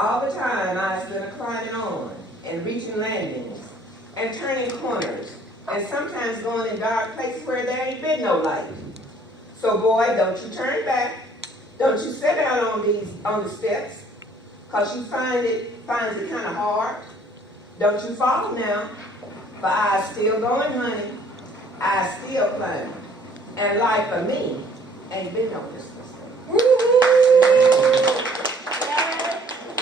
All the time I spent climbing on and reaching landings and turning corners and sometimes going in dark places where there ain't been no light. So boy, don't you turn back. Don't you sit down on the steps, cause you finds it kind of hard. Don't you fall now, but I still going, honey. I still climbing. And life for me ain't been no Christmas.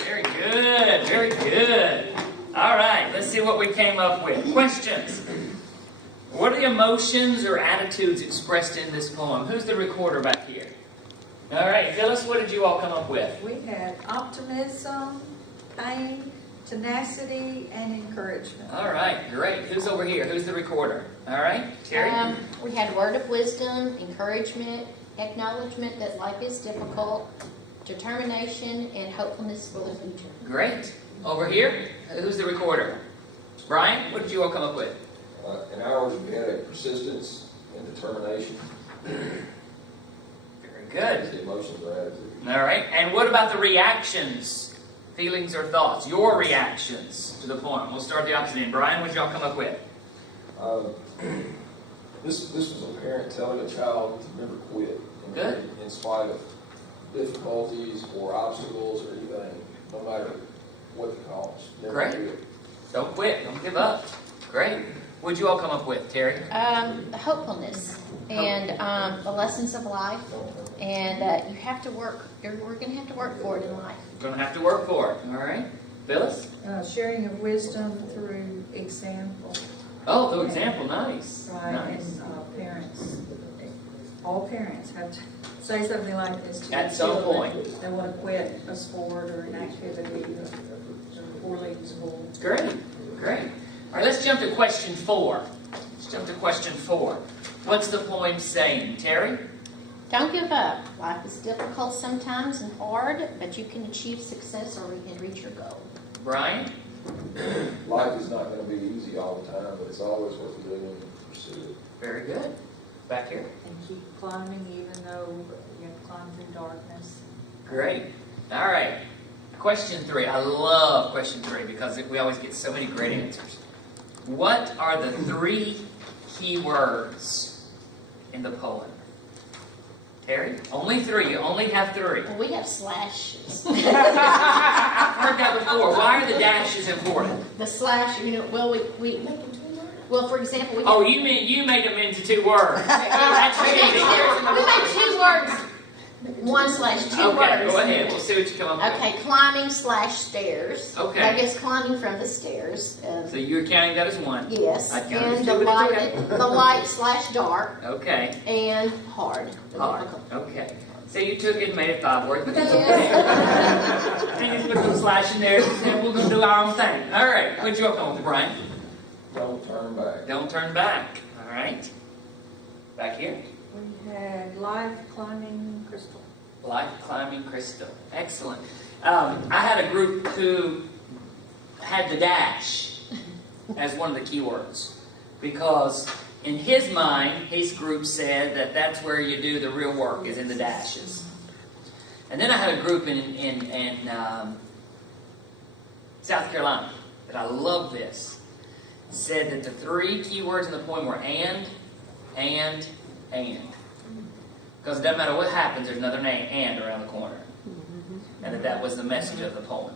Very good, very good. All right, let's see what we came up with. Questions. What are the emotions or attitudes expressed in this poem? Who's the recorder back here? All right, Phyllis, what did you all come up with? We had optimism, pain, tenacity, and encouragement. All right, great. Who's over here? Who's the recorder? All right, Terry? We had word of wisdom, encouragement, acknowledgement that life is difficult, determination, and hopefulness for the future. Great. Over here, who's the recorder? Brian, what did you all come up with? In ours, we had a persistence and determination. Very good. The emotions or attitude. All right, and what about the reactions? Feelings or thoughts? Your reactions to the poem. We'll start the opposite end. Brian, what did y'all come up with? This was a parent telling a child to never quit. Good. In spite of difficulties or obstacles or anything, no matter what the cost. Never Great. quit. Don't quit. Don't give up. Great. What did you all come up with, Terry? Hopefulness and the lessons of life, and you have to work. We're going to have to work for it in life. Going to have to work for it. All right. Phyllis? Sharing of wisdom through example. Oh, the example. Nice. Right, Nice. and parents. All parents have to say something like this to At their some children. point. They want to quit a sport or an activity or leave school. Great. Great. All right, let's jump to question 4. Let's jump to question 4. What's the poem saying? Terry? Don't give up. Life is difficult sometimes and hard, but you can achieve success or you can reach your goal. Brian? Life is not going to be easy all the time, but it's always worth living and pursue it. Very good. Back here. And keep climbing even though you have to climb through darkness. Great. All right. Question 3. I love question 3 because we always get so many great answers. What are the 3 key words in the poem? Terry? Only 3. You only have 3. Well, we have slashes. I've heard that before. Why are the dashes important? The slash, well, for example, we Oh, you mean you made them into 2 words. That's we cheating. made 2 words. 1/2 Okay, words. go ahead. We'll see what you come up with. Okay, climbing / stairs. Okay. I guess climbing from the stairs. So you're counting that as 1. Yes. I counted And as 2, the but it's light, the light / dark, okay. and hard. Hard. Okay. So you took it and made it 5 words, but that's okay. Yes. I think it's put some slash in there, and we're going to do our own thing. All right. What did you all come up with, Brian? Don't turn back. Don't turn back. All right. Back here. We had life climbing crystal. Life climbing crystal. Excellent. I had a group who had the dash as one of the key words because in his mind, his group said that that's where you do the real work is in the dashes. And then I had a group in South Carolina that I love this. Said that the 3 key words in the poem were and. Because it doesn't matter what happens, there's another name, and, around the corner. And that was the message of the poem.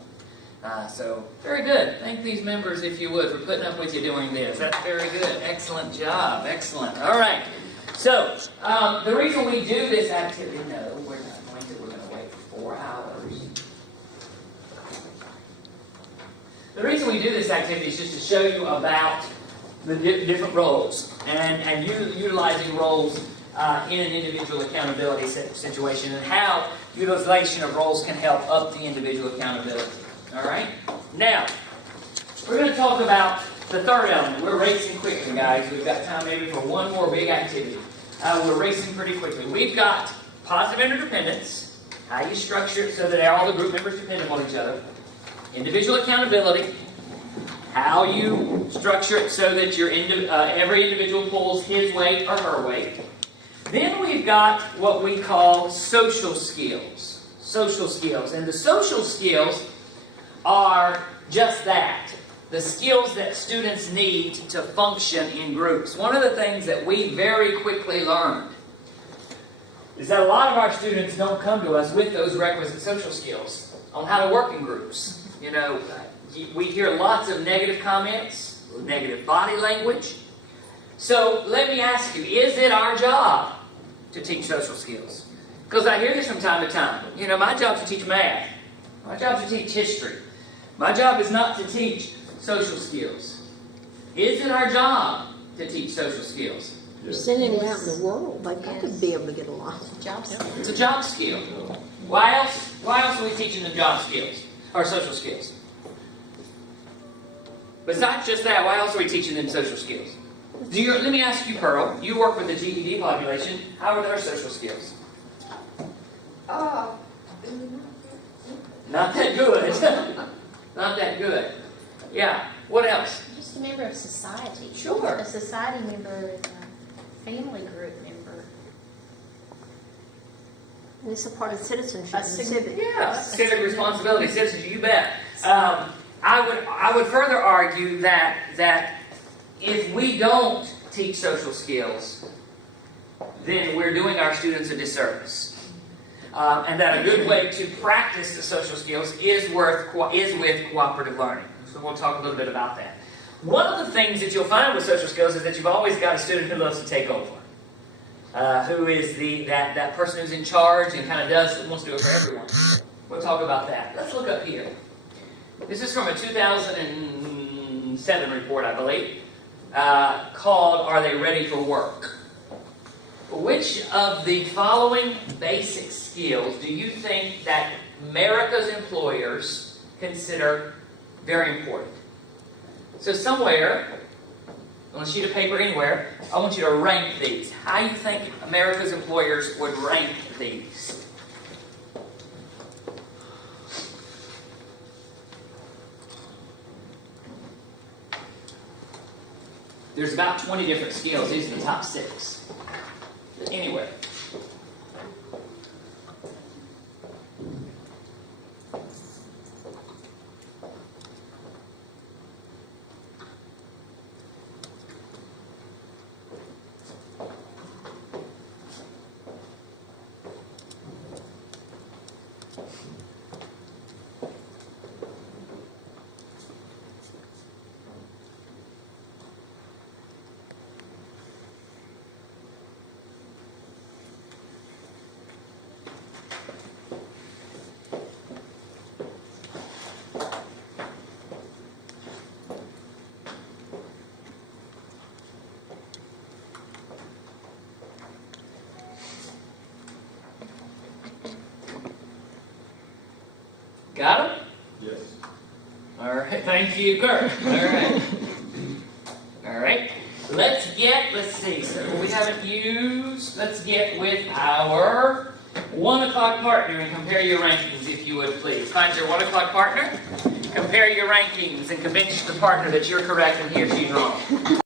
So, very good. Thank these members, if you would, for putting up with you doing this. That's very good. Excellent job. Excellent. All right. So, the reason we do this activity, no, we're not going to. We're going to wait for 4 hours. The reason we do this activity is just to show you about the different roles and utilizing roles in an individual accountability situation and how utilization of roles can help up the individual accountability. All right? Now, we're going to talk about the third element. We're racing quickly, guys. We've got time maybe for one more big activity. We're racing pretty quickly. We've got positive interdependence, how you structure it so that all the group members depend upon each other. Individual accountability, how you structure it so that every individual pulls his weight or her weight. Then we've got what we call social skills. Social skills. And the social skills are just that. The skills that students need to function in groups. One of the things that we very quickly learned is that a lot of our students don't come to us with those requisite social skills on how to work in groups. You know, we hear lots of negative comments, negative body language. So let me ask you, is it our job to teach social skills? Because I hear this from time to time. You know, my job is to teach math. My job is to teach history. My job is not to teach social skills. Is it our job to teach social skills? You're sending them out in the world. They've got to be able to get along. Job skill. It's a job skill. Why else? Why else are we teaching them job skills or social skills? Besides just that, why else are we teaching them social skills? Let me ask you, Pearl. You work with the GED population. How are their social skills? Not that good. Not that good. Yeah. What else? Just a member of society. Sure. A society member, a family group member. And it's a part of citizenship A and civic- civic. Yeah. Civic responsibility, citizenship. You bet. I would further argue that if we don't teach social skills, then we're doing our students a disservice. And that a good way to practice the social skills is with cooperative learning. So we'll talk a little bit about that. One of the things that you'll find with social skills is that you've always got a student who loves to take over. Who is that person who's in charge and kind of wants to do it for everyone. We'll talk about that. Let's look up here. This is from a 2007 report, I believe, called Are They Ready for Work? Which of the following basic skills do you think that America's employers consider very important? So somewhere, on a sheet of paper anywhere, I want you to rank these. How do you think America's employers would rank these? There's about 20 different skills. These are the top 6. Anywhere. Got them? Yes. All right. Thank you, Kirk. All right. All right. Let's see. So we haven't used. Let's get with our 1 o'clock partner and compare your rankings, if you would please. Find your 1 o'clock partner, compare your rankings, and convince the partner that you're correct and he or she's wrong.